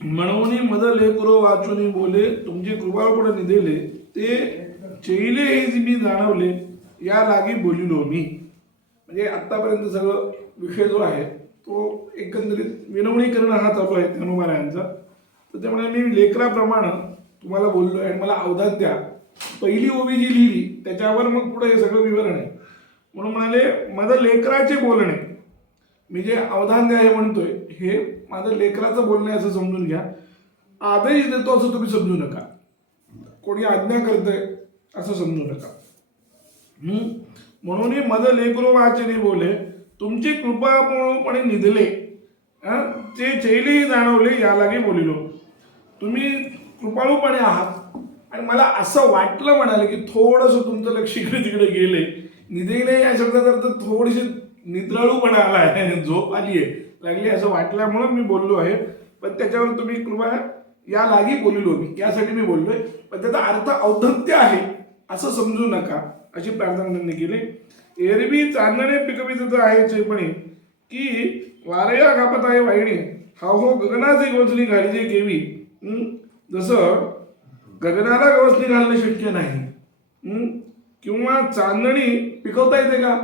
म्हणून मद लेकरो वाचुनी बोले तुमचे कृपाळपणे निधेले ते चैले हे जी मी जाणवले या लागी बोलिलो मी. म्हणजे आतापर्यंत सगळं विषय जो आहे तो एकंदरीत विनवणी करणं हा चालू आहे हनुमानांचा. तर त्यामुळे मी लेकराप्रमाणे तुम्हाला बोललो आणि मला अवधान द्या. पहिली ओवी जी लिहिली त्याच्यावर मग पुढे हे सगळं विवरण आहे. म्हणून म्हणाले माझं लेकराचे बोलणे, मी जे अवधान द्या हे म्हणतोय हे माझं लेकराचं बोलणं असं समजून घ्या. आदेश देतो असं तुम्ही समजू नका, कोणी आज्ञा करतंय असं समजू नका. म्हणून मद लेकरो वाचने बोले तुमची कृपापूर्णपणे निधले ते चैलेही जाणवले या लागे बोलिलो. तुम्ही कृपाळूपणे आहात आणि मला असं वाटलं म्हणाले की थोडंसं तुमचं लक्ष इकडे तिकडे गेले. निधेले या शब्दाचा अर्थ थोडीशी निद्राळूपणा आला आहे, झोप आली आहे लागली असं वाटल्यामुळं मी बोललो आहे. पण त्याच्यावर तुम्ही कृपा या लागी बोलिलो मी, यासाठी मी बोललोय. पण त्याचा अर्थ औद्धत्य आहे असं समजू नका अशी प्रार्थना त्यांनी केली. एरवी चांदणे पिकवित आहे चेपणे की वारया कापत आहे वाईणे हा हो गगनाचे गवसणी घालीजे केवी. जसं गगनाला गवसणी घालणं शक्य नाही किंवा चांदणी पिकवता येते का,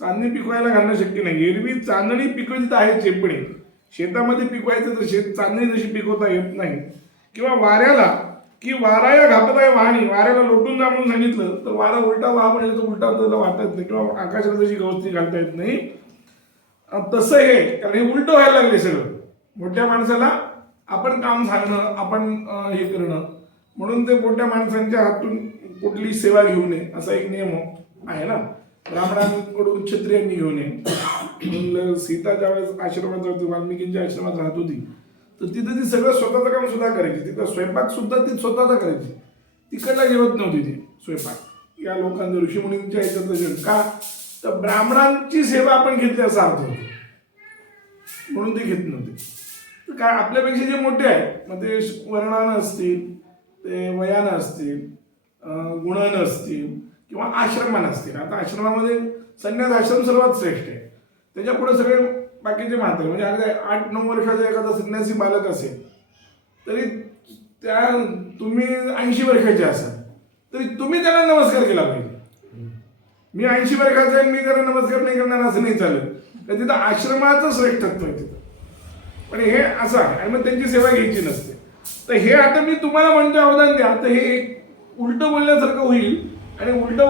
चांदणी पिकवायला घालणं शक्य नाही. एरवी चांदणी पिकवित आहे चेपणे, शेतामध्ये पिकवायचं तर चांदणी जशी पिकवता येत नाही. किंवा वाऱ्याला की वारा घापत आहे वाहणी, वाऱ्याला लोटून जा म्हणून सांगितलं तर वारा उलटा वाहा म्हणजे तो उलटा त्याला वाटत नाही. किंवा आकाशाला जशी गवसणी घालता येत नाही तसं हे, कारण हे उलट व्हायला लागले सगळं. मोठ्या माणसाला आपण काम सांगणं, आपण हे करणं, म्हणून ते मोठ्या माणसांच्या हातून कुठली सेवा घेऊ नये असा एक नियम आहे ना. ब्राह्मणांकडून क्षत्रियांनी घेऊ नये. म्हणून सीता ज्यावेळेस आश्रमात होती, वाल्मिकींच्या आश्रमात राहत होती, तर तिथं ती सगळं स्वतःचं काम सुद्धा करायची. तिथं स्वयंपाक सुद्धा ती स्वतःचा करायची, तिकडला जेवत नव्हती ती स्वयंपाक या लोकांचं ऋषीमुनींच्या ह्याच्यातलं जेवण. का तर ब्राह्मणांची सेवा आपण घेतली असा अर्थ होतो, म्हणून ते घेत नव्हते. काय आपल्यापेक्षा जे मोठे आहेत मग ते वर्णानं असतील, ते वयानं असतील, गुणानं असतील किंवा आश्रमानं असतील. आता आश्रमामध्ये संन्यास आश्रम सर्वात श्रेष्ठ आहे, त्याच्या पुढे सगळे बाकीचे म्हातारे. म्हणजे अगदी 8-9 वर्षाचा एखादा संन्यासी बालक असेल तरी त्या तुम्ही 80 वर्षाचे असाल तरी तुम्ही त्याला नमस्कार केला पाहिजे. मी 80 वर्षाचा आहे मी त्याला नमस्कार नाही करणार असं नाही चालत, तर तिथं आश्रमाचं श्रेष्ठत्व आहे तिथं. पण हे असं आहे आणि मग त्यांची सेवा घ्यायची नसते. तर हे आता मी तुम्हाला म्हणतो अवधान द्या, तर हे एक उलट बोलण्यासारखं होईल आणि उलट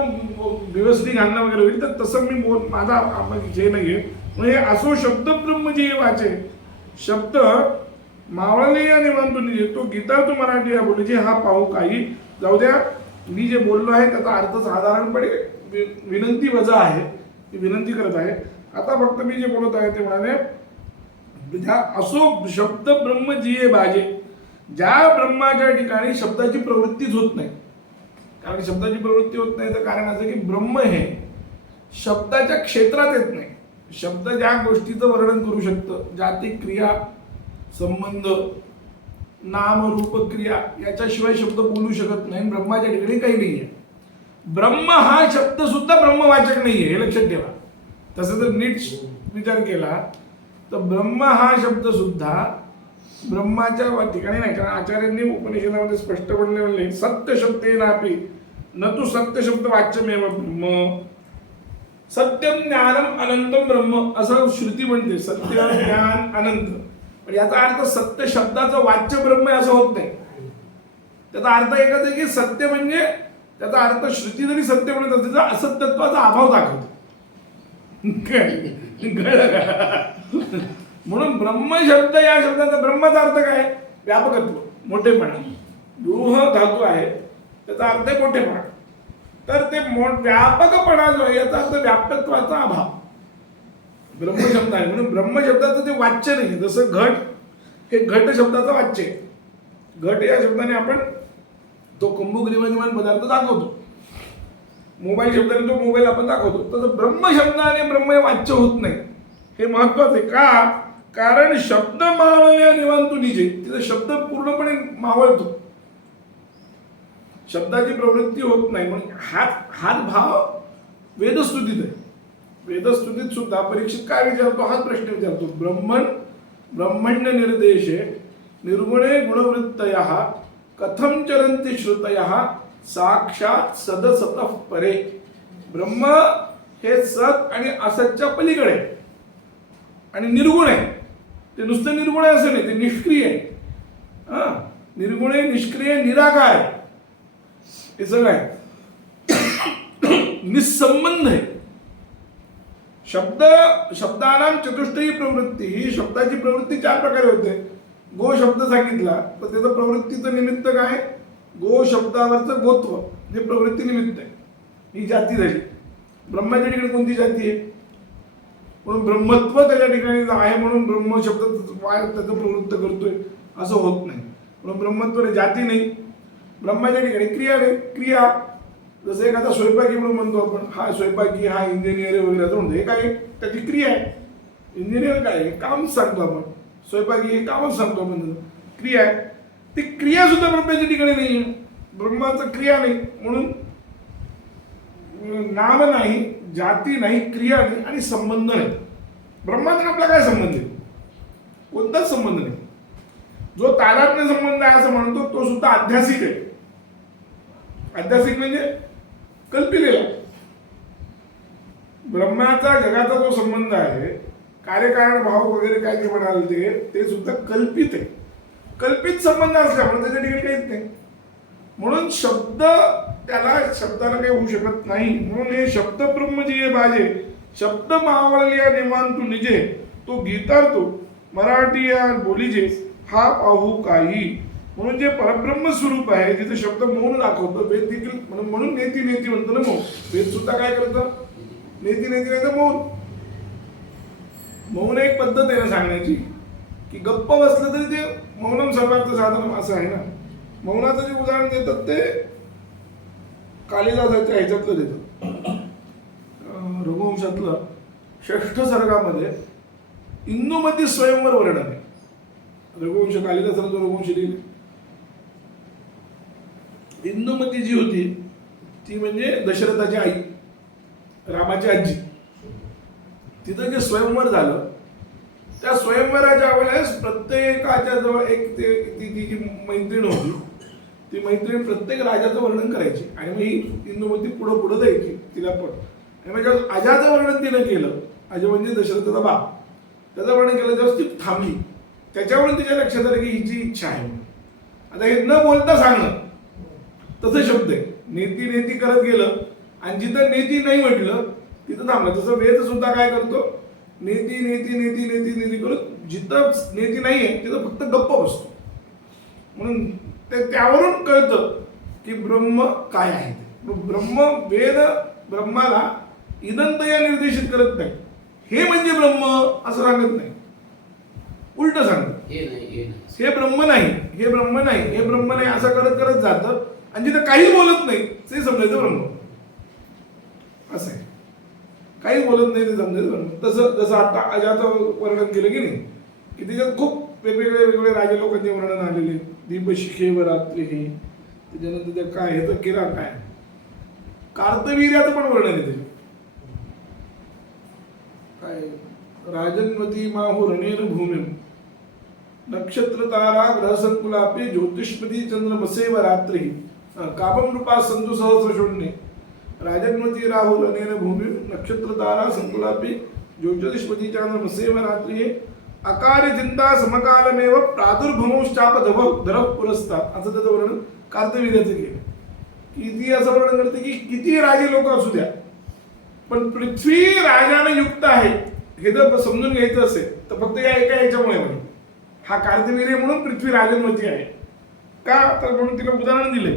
व्यवस्थित घालणं वगैरे होईल. तर तसं मी माझा जे नाही आहे. म्हणजे असो शब्द ब्रह्म जे वाचे शब्द मावळले या निवांतून तो गीता तो मराठी या बोलले हा पाहू काही जाऊ द्या. मी जे बोललो आहे त्याचा अर्थ साधारणपणे विनंती वजा आहे, ती विनंती करत आहे. आता फक्त मी जे बोलत आहे ते म्हणाले असो शब्द ब्रह्म जिये बाजे, ज्या ब्रह्माच्या ठिकाणी शब्दाची प्रवृत्तीच होत नाही. कारण शब्दाची प्रवृत्ती होत नाही तर कारण असं की ब्रह्म हे शब्दाच्या क्षेत्रात येत नाही. शब्द ज्या गोष्टीचं वर्णन करू शकतं, जाती क्रिया संबंध नाम रूप क्रिया याच्याशिवाय शब्द बोलू शकत नाही. ब्रह्माच्या ठिकाणी काही नाही आहे. ब्रह्म हा शब्द सुद्धा ब्रह्मवाचक नाहीये हे लक्षात ठेवा. तसं जर नीट विचार केला तर ब्रह्म हा शब्द सुद्धा ब्रह्माच्या ठिकाणी नाही. कारण आचार्यांनी उपनिषदामध्ये स्पष्टपणे म्हणले सत्य शब्दे नापी न तू सत्य शब्द वाच्यमेव ब्रह्म सत्यम ज्ञानम अनंतम ब्रह्म असं श्रुती म्हणते. सत्य ज्ञान अनंत, पण याचा अर्थ सत्य शब्दाचं वाच्य ब्रह्म असं होत नाही. त्याचा अर्थ एकच आहे की सत्य म्हणजे त्याचा अर्थ श्रुती जरी सत्य म्हणत असेल तर असत्यत्वाचा अभाव दाखवतो. म्हणून ब्रह्म शब्द या शब्दाचा ब्रह्माचा अर्थ काय, व्यापकत्व, मोठेपणा. रूह धातू आहे त्याचा अर्थ आहे मोठेपणा. तर ते व्यापकपणा जो आहे याचा अर्थ व्यापकत्वाचा अभाव ब्रह्मशब्द आहे. म्हणून ब्रह्मशब्दाचं ते वाच्य नाही. जसं घट हे घट शब्दाचं वाच्य आहे. घट या शब्दाने आपण तो कुंभग्रीवनिमान पदार्थ दाखवतो. मोबाईल शब्दाने तो मोबाईल आपण दाखवतो. तसं ब्रह्मशब्दाने ब्रह्म हे वाच्य होत नाही. हे महत्वाचं आहे. का, कारण शब्द मावळल्या निवांतुनीचे, तिथे शब्द पूर्णपणे मावळतो, शब्दाची प्रवृत्ती होत नाही. म्हणून हाच भाव वेदस्तुतीत आहे. वेदस्तुतीत सुद्धा परीक्षित काय विचारतो, हाच प्रश्न विचारतो. ब्रह्मण्य निर्देशे निर्गुणे गुणवृत्तयः कथम चरन्ति श्रुतयः साक्षात सदसतः परे. ब्रह्म हे सत आणि असतच्या पलीकडे आणि निर्गुण आहे. ते नुसतं निर्गुण आहे असं नाही, ते निष्क्रिय आहे. निर्गुणे, निष्क्रिय, निराकार हे सगळं आहे. निसंबंध आहे. शब्दानां चतुष्टयी प्रवृत्ती. ही शब्दाची प्रवृत्ती 4 प्रकारे होते. गो शब्द सांगितला तर त्याचं प्रवृत्तीचं निमित्त काय? गो शब्दावरचं गोत्व जे प्रवृत्ती निमित्त आहे. ही जाती झाली. ब्रह्माच्या ठिकाणी कोणती जाती आहे? म्हणून ब्रह्मत्व त्याच्या ठिकाणी आहे म्हणून ब्रह्म शब्द त्याचं प्रवृत्त करतोय असं होत नाही. म्हणून ब्रह्मत्व जाती नाही. ब्रह्माच्या ठिकाणी क्रिया नाही. क्रिया जसं एखादा स्वयंपाकी म्हणून म्हणतो आपण, हा स्वयंपाकी, हा इंजिनियर वगैरे असं म्हणतो. हे काय? त्याची क्रिया आहे. इंजिनियर काय आहे? काम सांगतो आपण. स्वयंपाकी हे कामच सांगतो आपण, क्रिया आहे. ती क्रिया सुद्धा ब्रह्माच्या ठिकाणी नाही आहे. ब्रह्माचं क्रिया नाही म्हणून नाम नाही, जाती नाही, क्रिया नाही आणि संबंध नाही. ब्रह्माचा आपला काय संबंध आहे? कोणताच संबंध नाही. जो तादात्म्य संबंध आहे असं म्हणतो तो सुद्धा अध्यासिक आहे. अध्यासिक म्हणजे कल्पिलेला. ब्रह्माचा जगाचा जो संबंध आहे, कार्यकारण भाव वगैरे काय ते म्हणाल ते सुद्धा कल्पित आहे. कल्पित संबंध असल्यामुळे त्याच्या ठिकाणी काहीच नाही. म्हणून शब्द त्याला शब्दाला काही होऊ शकत नाही. म्हणून हे शब्द ब्रह्म जे बाजे शब्द मावळलिया निमान तू निजे तो गीतार्थ मराठी या बोलीजे हा पाहू काही. म्हणून जे परब्रह्म स्वरूप आहे जिथे शब्द मौन दाखवतो. वेद देखील म्हणून नेती नेती म्हणतो ना मौन. वेद सुद्धा काय करतं? नेती नेती नाही तर मौन. मौन एक पद्धत आहे ना सांगण्याची, की गप्प बसलं तरी ते मौनम सर्वार्थ साधन असं आहे ना. मौनाचं जे उदाहरण देतात ते कालिदासाच्या ह्याच्यातलं देतात. रघुवंशातलं 6th सर्गामध्ये इंदुमती स्वयंवर वर्णन आहे. रघुवंश कालिदासाला जो रघुवंश लिहिले, इंदुमती जी होती ती म्हणजे दशरथाची आई, रामाची आजी. तिथं जे स्वयंवर झालं त्या स्वयंवराच्या वेळेस प्रत्येकाच्या जवळ एक ती जी मैत्रीण होती, ती मैत्रीण प्रत्येक राजाचं वर्णन करायची आणि मग ही इंदुमती पुढं पुढं द्यायची तिला पण. आणि म्हणजे अजाचं वर्णन तिनं केलं. अज म्हणजे दशरथाचा बाप. त्याचं वर्णन केलं तेव्हा ती थांबली. त्याच्यावरून तिच्या लक्षात आलं की हिची इच्छा आहे. आता हे न बोलता सांगणं तसं शब्द आहे. नेती नेती करत गेलं आणि जिथं नेती नाही म्हटलं तिथं थांबलं. तसं वेद सुद्धा काय करतो? नेती नेती नेती नेती नेती करत जिथं नेती नाही आहे तिथं फक्त गप्प बसतो. म्हणून त्यावरून कळतं की ब्रह्म काय आहे. ब्रह्म वेद ब्रह्माला इदंतया निर्देशित करत नाही. हे म्हणजे ब्रह्म असं सांगत नाही, उलट सांगत. हे ब्रह्म नाही, हे ब्रह्म नाही, हे ब्रह्म नाही असं करत करत जातं आणि जिथं काही बोलत नाही ते समजायचं ब्रह्म असं आहे. काही बोलत नाही ते समजायचं ब्रह्म. जसं आता अजाचं वर्णन केलं की नाही, की त्याच्यात खूप वेगवेगळे राजे लोकांचे वर्णन आलेले. दीपशिखेवर रात्री हे, त्याच्यानंतर त्या काय ह्याचं किरा काय, कार्तवीर्याचं पण वर्णन आहे त्याच्यात. काय राजन्वती माहू रणेर भूमी नक्षत्र तारा ग्रह संकुलापे ज्योतिष्पती चंद्र बसेव रात्री काबम रूपा संधू सहस्र शून्य राजन्वती राहू रणेर भूमी नक्षत्र तारा संकुलापे ज्योतिष्पती चंद्र बसेव रात्री अकार्य चिंता समकालमेव प्रादुर्भवश्चाप धरव पुरस्तात असं त्याचं वर्णन कार्तवीर्याचं केलं. किती असं वर्णन करते की किती राजे लोक असू द्या पण पृथ्वी राजाने युक्त आहे हे जर समजून घ्यायचं असेल तर फक्त या एका याच्यामुळे म्हणजे हा कार्तवीर्य म्हणून पृथ्वी राजन्वती आहे का, तर म्हणून तिला उदाहरण दिले.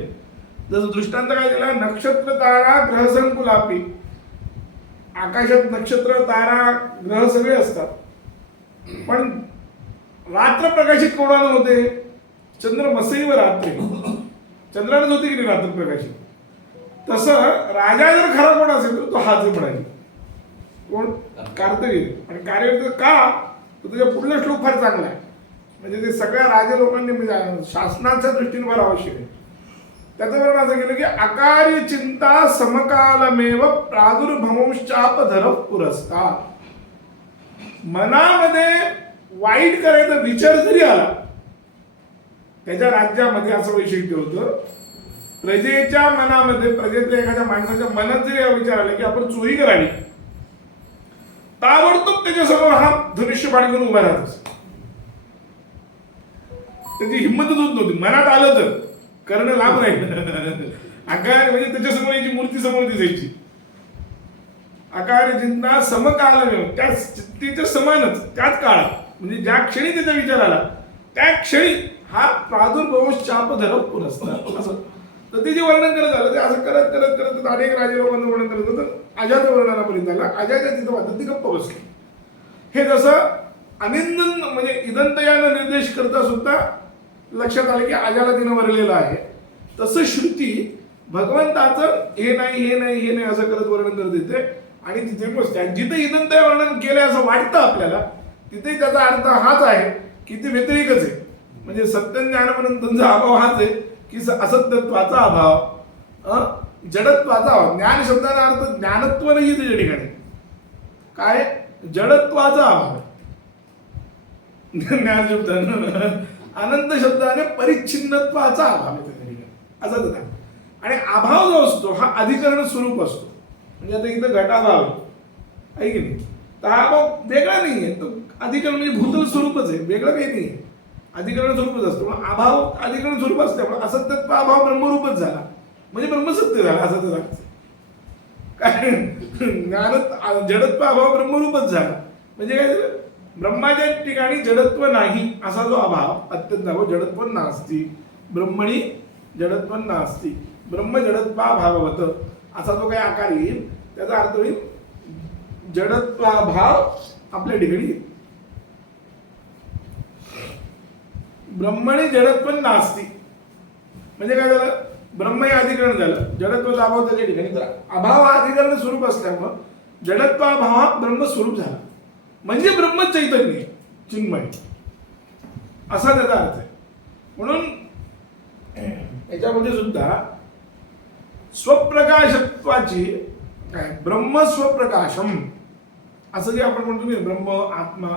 जसं दृष्टांत काय दिला, नक्षत्र तारा ग्रह संकुलापी. आकाशात नक्षत्र तारा ग्रह सगळे असतात पण रात्र प्रकाशित कोणाला होते? चंद्र मसईव रात्री. चंद्रानेच होते की नाही रात्र प्रकाशित. तसं राजा जर खरा कोण असेल तर तो हाच म्हणाले कोण? कार्तवीर्य. आणि कार्य का तर तुझ्या पुढला श्लोक फार चांगला आहे. म्हणजे ते सगळ्या राजा लोकांनी म्हणजे शासनाच्या दृष्टीने फार आवश्यक आहे. त्याचं वर्णन असं केलं की अकार्य चिंता समकालमेव प्रादुर्भवश्चाप धरव पुरस्कार. मनामध्ये वाईट करायचा विचार जरी आला त्याच्या राज्यामध्ये असं वैशिष्ट्य होतं, प्रजेच्या मनामध्ये, प्रजेतल्या एखाद्या माणसाच्या मनात जरी हा विचार आला की आपण चोरी करावी, ताबडतोब त्याच्यासमोर हा धनुष्य बाण घेऊन उभा राहत असे. त्याची हिंमतच होत नव्हती. मनात आलं तर करणं लांब राहील. आकार म्हणजे त्याच्यासमोर याची मूर्ती समोर दिसायची. आकार जिंकणा समकाल त्याच तिच्या समानच त्याच काळात, म्हणजे ज्या क्षणी त्याचा विचार आला त्या क्षणी हा प्रादुर्भाव शाप धरत पुरस्तात असं. तर ते जे वर्णन करत आलं ते असं करत करत करत अनेक राजे लोकांचं वर्णन करत होतं. अजात वर्णनापर्यंत आला. अजाच्या तिथं वाटत ती गप्प बसली. हे जसं अनिंदन म्हणजे इदंतयानं निर्देश करता सुद्धा लक्षात आलं की अजाला तिनं वरलेलं आहे, तसं श्रुती भगवंताचं हे नाही हे नाही हे नाही असं करत वर्णन करत येते. आणि तिथे पोचते. जिथे इदंतय वर्णन केलंय असं वाटतं आपल्याला, तिथे त्याचा अर्थ हाच आहे की ते व्यतिरिकच आहे. म्हणजे सत्य ज्ञानपर्यंतचा अभाव हाच आहे की असत्यत्वाचा अभाव, जडत्वाचा अभाव. ज्ञान शब्दाचा अर्थ ज्ञानत्व नाही त्याच्या ठिकाणी, काय जडत्वाचा अभाव. ज्ञान शब्दानं, अनंत शब्दाने परिच्छिन्नत्वाचा अभाव आहे त्याच्या ठिकाणी असं त्याचा. आणि अभाव जो असतो हा अधिकरण स्वरूप असतो. म्हणजे आता इथं घटाभाव आहे की नाही, तर हा अभाव वेगळा नाही आहे, तो अधिकरण म्हणजे भूतल स्वरूपच आहे, वेगळं काही नाही आहे, अधिकरण स्वरूपच असतो. मग अभाव अधिकरण स्वरूप असल्यामुळे असत्यत्व अभाव ब्रह्मरूपच झाला म्हणजे ब्रह्मसत्य झाला असं तर काय. ज्ञान जडत्व अभाव ब्रह्मरूपच झाला म्हणजे काय झालं, ब्रह्माच्या ठिकाणी जडत्व नाही असा जो अभाव अत्यंत अभाव, जडत्व नास्ती ब्रह्मणी जडत्व नास्ती, ब्रह्म जडत्वा भाववत असा जो काही आकार येईल त्याचा अर्थ होईल जडत्वाभाव आपल्या ठिकाणी येईल. ब्रह्मणी जडत्व नास्ती म्हणजे काय झालं, ब्रह्म हे अधिकरण झालं, जडत्वाचा अभाव त्याच्या ठिकाणी. तर अभाव हा अधिकरण स्वरूप असल्यामुळं जडत्वाभाव हा ब्रह्मस्वरूप झाला म्हणजे ब्रह्म चैतन्य चिन्मय असा त्याचा अर्थ आहे. म्हणून याच्यामध्ये सुद्धा स्वप्रकाशत्वाची काय ब्रह्म स्वप्रकाशम असं जे आपण म्हणतो की ब्रह्म आत्मा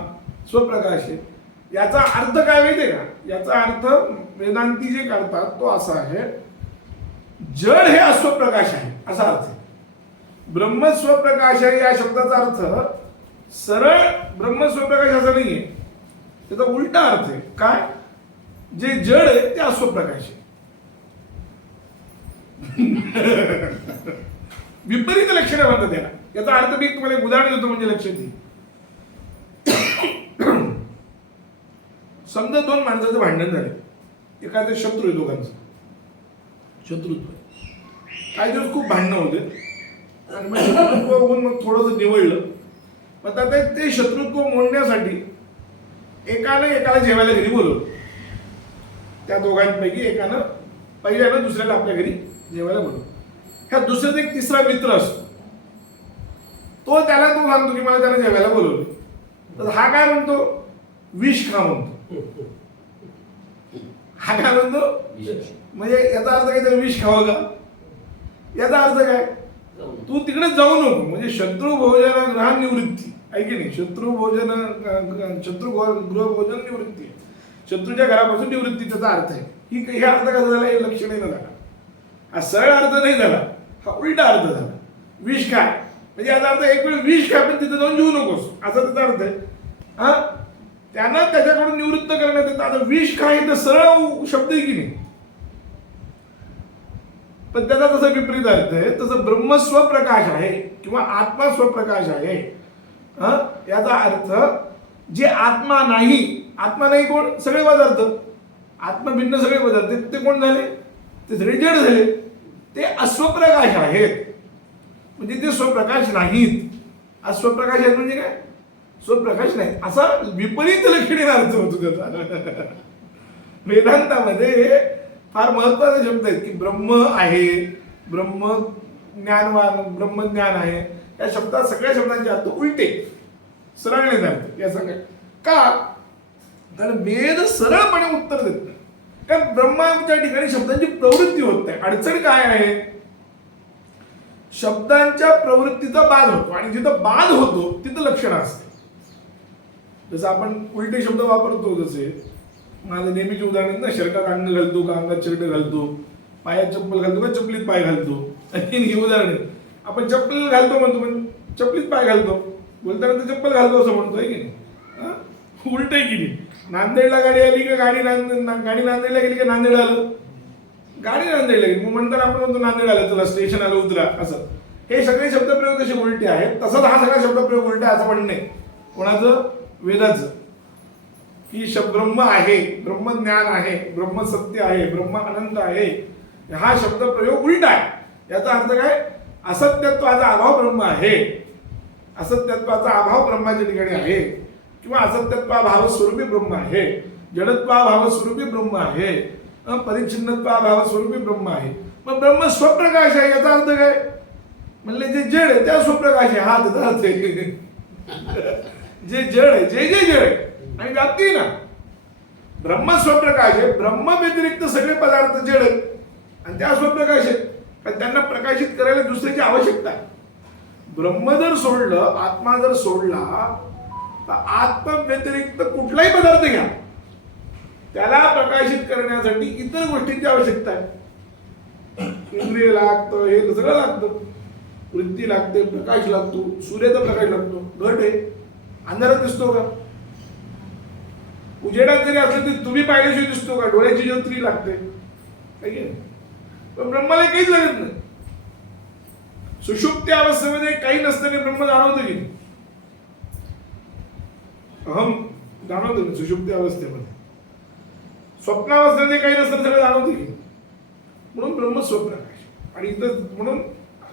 स्वप्रकाश आहे, याचा अर्थ काय माहितीये का, याचा अर्थ वेदांती जे करतात तो असा आहे, जड हे अस्वप्रकाश आहे असा अर्थ आहे. ब्रह्म स्वप्रकाश आहे या शब्दाचा अर्थ सरळ ब्रह्म स्वप्रकाश असा नाहीये, त्याचा उलटा अर्थ आहे. काय, जे जड आहे ते अस्वप्रकाश आहे. विपरीत लक्षणे म्हणतात त्याला. याचा अर्थ मी तुम्हाला एक उदाहरण देतो म्हणजे लक्षात येईल. समजा दोन माणसाचं भांडण झाले, एखादं शत्रू आहे, दोघांचं शत्रुत्व. काही दिवस खूप भांडणं होते आणि मग शत्रुत्व होऊन मग थोडंसं निवडलं. मग आता ते शत्रुत्व मोडण्यासाठी एकानं एकाला जेवायला घरी बोलवलं. त्या दोघांपैकी एकानं पहिल्यानं दुसऱ्याला आपल्या घरी जेवायला बोलवलं. ह्या दुसऱ्याचा एक तिसरा मित्र असतो, तो त्याला तो सांगतो की मला त्याला जेवायला बोलवलं. तर हा काय म्हणतो, विष खा म्हणतो. हा काय म्हणतो, म्हणजे याचा अर्थ काय, त्याला विष खावं का, याचा अर्थ काय, तू तिकडे जाऊ नको. म्हणजे शत्रू भोजन ग्रहण निवृत्ती आहे की नाही, शत्रू गृह भोजन निवृत्ती, शत्रूच्या घरापासून निवृत्ती त्याचा अर्थ आहे. ही अर्थ कसा झाला, हे लक्षण नाही झाला, हा सरळ अर्थ नाही झाला, हा उलटा अर्थ झाला. विष काय म्हणजे याचा अर्थ एक वेळ विष काय पण तिथे जाऊन जेवू नकोस असा त्याचा अर्थ आहे. हा त्यांना त्याच्याकडून निवृत्त करण्यात येतं. आता विष काय तर सरळ शब्द आहे की नाही, पण त्याचा तसा विपरीत अर्थ आहे. तसं ब्रह्म स्वप्रकाश आहे किंवा आत्मा स्वप्रकाश आहे. याचा अर्थ जे आत्मा नाही, आत्मा नाही कोण, सगळे पदार्थ, आत्मा भिन्न सगळे पदार्थ, ते कोण झाले, ते सगळे जड झाले, ते अस्वप्रकाश आहेत. म्हणजे ते स्वप्रकाश नाहीत. अस्वप्रकाश आहेत म्हणजे काय, स्वप्रकाश नाही असा विपरीत लक्षणी अर्थ होतो त्याचा. वेदांतामध्ये फार महत्वाचे शब्द आहेत की ब्रह्म आहे, ब्रह्म ज्ञानवान, ब्रह्मज्ञान आहे. या शब्दात सगळ्या शब्दांचे अर्थ उलटे, सरळ नाही झाले या सगळ्या. का, कारण वेद सरळपणे उत्तर देत नाही. कारण ब्रह्माच्या ठिकाणी शब्दांची प्रवृत्ती होत नाही. अडचण काय आहे, शब्दांच्या प्रवृत्तीचा बाध होतो आणि जिथं बाध होतो तिथं लक्षण असते. जसं आपण उलटे शब्द वापरतो, जसे माझं नेहमीची उदाहरण ना, शर्टात अंग घालतो का अंगात शर्ट घालतो, पायात चप्पल घालतो का चपलीत पाय घालतो. ही उदाहरण आहे. आपण चप्पल घालतो म्हणतो पण चपलीत पाय घालतो, बोलताना तर चप्पल घालतो असं म्हणतोय की नाही. उलट आहे की नाही. नांदेडला गाडी आली का गाडी नांदेडला गेली का नांदेड आलं, गाडी नांदेडला गेली मग म्हणताना आपण म्हणतो नांदेड आलं, चला स्टेशन आलं उतरा. असं हे सगळे शब्दप्रयोग कसे उलटे आहेत, तसंच हा सगळा शब्दप्रयोग उलटा असं म्हणणे कोणाचं, वेदाचं. की ब्रह्म आहे, ब्रह्मज्ञान आहे, ब्रह्म सत्य आहे, ब्रह्म अनंत आहे, हा शब्द प्रयोग उलटा आहे. याचा अर्थ काय, असत्यत्वाचा अभाव ब्रह्म आहे, असत्यत्वाचा अभाव ब्रह्माच्या ठिकाणी आहे, किंवा असत्यत्वाभाव स्वरूपी ब्रह्म आहे, जडत्वाभाव स्वरूपी ब्रह्म आहे, परिच्छिन्नत्वाभाव स्वरूपी ब्रह्म आहे. मग ब्रह्म स्वप्रकाश आहे, याचा अर्थ काय, म्हणले जे जड आहे त्या स्वप्रकाश आहे, हा त्याचा अर्थ आहे. जे जड आहे, जे जे जड आहे आणि व्याप्ती ना, ब्रह्म स्वप्रकाश आहे, ब्रह्म व्यतिरिक्त सगळे पदार्थ जड आहेत आणि त्या स्वप्रकाश आहेत, कारण त्यांना प्रकाशित करायला दुसऱ्याची आवश्यकता आहे. ब्रह्म जर सोडलं, आत्मा जर सोडला, तर आत्मा व्यतिरिक्त कुठलाही पदार्थ घ्या, त्याला प्रकाशित करण्यासाठी इतर गोष्टींची आवश्यकता आहे. इंद्रिय लागतं, हे सगळं लागतं, वृत्ती लागते, प्रकाश लागतो, सूर्याचा प्रकाश लागतो. घट आहे, अंधारात दिसतो का, उजेडात जरी असलं तरी तुम्ही पाहिल्याशिवाय दिसतो का, डोळ्याची ज्योती लागते, पण ब्रह्माला काहीच लागत नाही. सुषुप्ती अवस्थेमध्ये काही नसताना ब्रह्म जाणवतं की नाही, अहम जाणवतं की सुषुप्ती अवस्थेमध्ये, स्वप्नावस्थेमध्ये काही नसताना सगळं जाणवतं की, म्हणून ब्रह्म स्वप्रकाश आणि म्हणून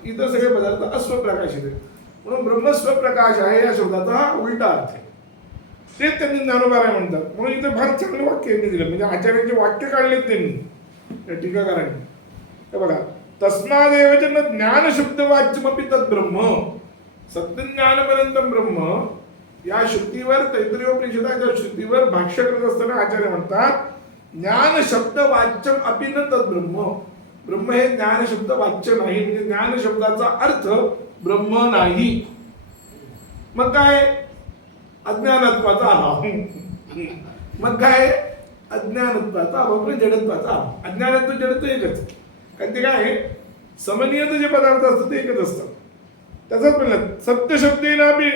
इतर सगळे पदार्थ अस्वप्रकाशित आहेत. म्हणून ब्रह्म स्वप्रकाश आहे या शब्दाचा हा उलटा अर्थ आहे. तेच त्यांनी ज्ञानोबाराय म्हणतात. म्हणून इथे फार चांगलं वाक्य यांनी दिलं, म्हणजे आचार्यांचे वाक्य काढलेत त्यांनी, टीकाकारांनी. हे बघा, तस्मादेव न ज्ञान शब्द वाच्यमपि तत् ब्रह्म, सत्य ज्ञानपर्यंत ब्रह्म या श्रुतीवर, तैत्तिरीयोपनिषदाच्या श्रुतीवर भाष्य करत असताना आचार्य म्हणतात, ज्ञान शब्द वाच्यम अपि न तत् ब्रह्म. ब्रह्म हे ज्ञान शब्द वाच्य नाही, म्हणजे ज्ञान शब्दाचा अर्थ ब्रह्म नाही. मग काय, अज्ञानत्वाचा अभाव. मग काय, अज्ञानत्वाचा अभाव, जडत्वाचा अभाव. अज्ञानत्व जडत्व एकच, कारण ते काय, समनियत जे पदार्थ असतात ते एकच असतात. त्याचाच म्हणलं सत्य शब्देनापि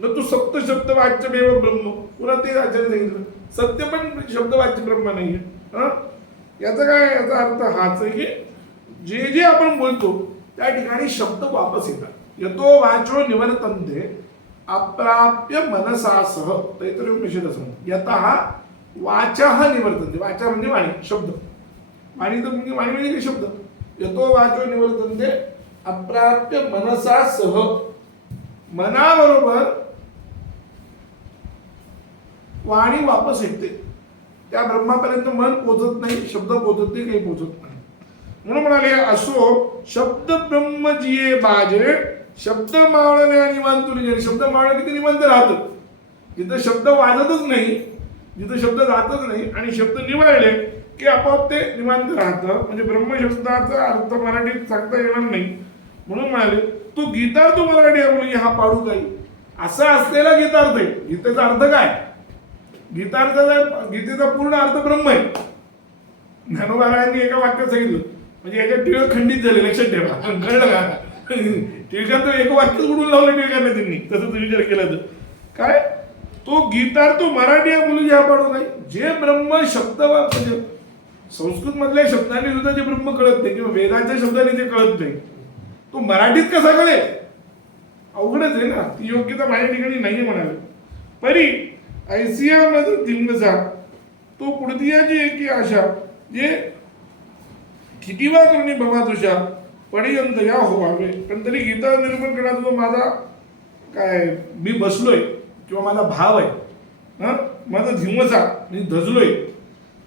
न तू सत्य शब्द वाच्यमेव ब्रह्म. पुन्हा ते आचार्य सांगितलं, सत्य पण शब्द वाच्य ब्रह्म नाहीये. याचा काय, याचा अर्थ हाच आहे की जे जे आपण बोलतो त्या ठिकाणी शब्द वापस येतात. यतो वाचो निवर्तन्ते अप्राप्य मनसासह, तैत्तिरीयोपनिषद असं म्हणतात. यतः वाचः निवर्तन्ते, वाचा म्हणजे वाणी, शब्द. वाणी तर म्हणजे वाणी म्हणजे शब्द. यतो वाचो निवर्तन्ते अप्राप्य मनसासह, मनाबरोबर वाणी वापस येते. त्या ब्रह्मापर्यंत मन पोचत नाही, शब्द पोचत नाही, काही पोचत नाही. म्हणून म्हणाले, असो शब्द ब्रह्म जिये बाजे, शब्द मावळणे निवांतुली. शब्द मावळणे किती निवांत राहतं, जिथं शब्द वाजतच नाही, जिथं शब्द जातच नाही आणि शब्द निवळले की आपोआप ते निवांत राहतं. म्हणजे ब्रह्मशब्दाचा अर्थ मराठीत सांगता येणार नाही. म्हणून म्हणाले, तू गीतार्थ मराठी बोली हा पाडू काही, असा असलेला गीतार्थ आहे. गीतेचा अर्थ काय, गीतेचा पूर्ण अर्थ ब्रह्म आहे. ज्ञानोबारायांनी एका वाक्यात सांगितलं, म्हणजे याच्या टिळक खंडित झाले, लक्षात ठेवा. कळलं का, टिळकांत एक वाक्य उडून लावलं टिळकांना त्यांनी, तसंच विचार केला तर काय, तो गीतार्थ मराठी बोली हा पाडू काही, जे ब्रह्म शब्द, म्हणजे संस्कृत मधल्या शब्दांनी सुद्धा जे ब्रह्म कळत नाही किंवा वेदाच्या शब्दांनी ते कळत नाही, तो मराठीत कसा कळेल, अवघडच आहे ना. ती योग्यता माझ्या ठिकाणी नाही म्हणाले. परी ऐसिया मध्ये धिंगसा तो पुढतियाची एकी आशा, जे कितीवा करणी भवा तुषा पर्यंत या व्हावे. पण तरी गीता निरूपण करण्याचा जो माझा काय, मी बसलोय किंवा माझा भाव आहे, माझा धिंगसा मी धजलोय,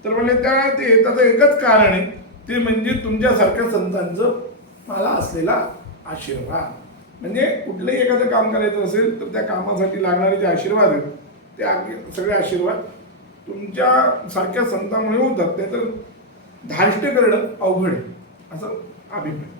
तर म्हणजे त्याचं एकच कारण आहे, ते म्हणजे तुमच्यासारख्या संतांचं मला असलेला आशीर्वाद. म्हणजे कुठलंही एखादं काम करायचं असेल तर त्या कामासाठी लागणारे जे आशीर्वाद आहेत, ते सगळे आशीर्वाद तुमच्या सारख्या संतांमुळे होतात. त्याचं धाष्ट करणं अवघड आहे, असं अभिप्राय.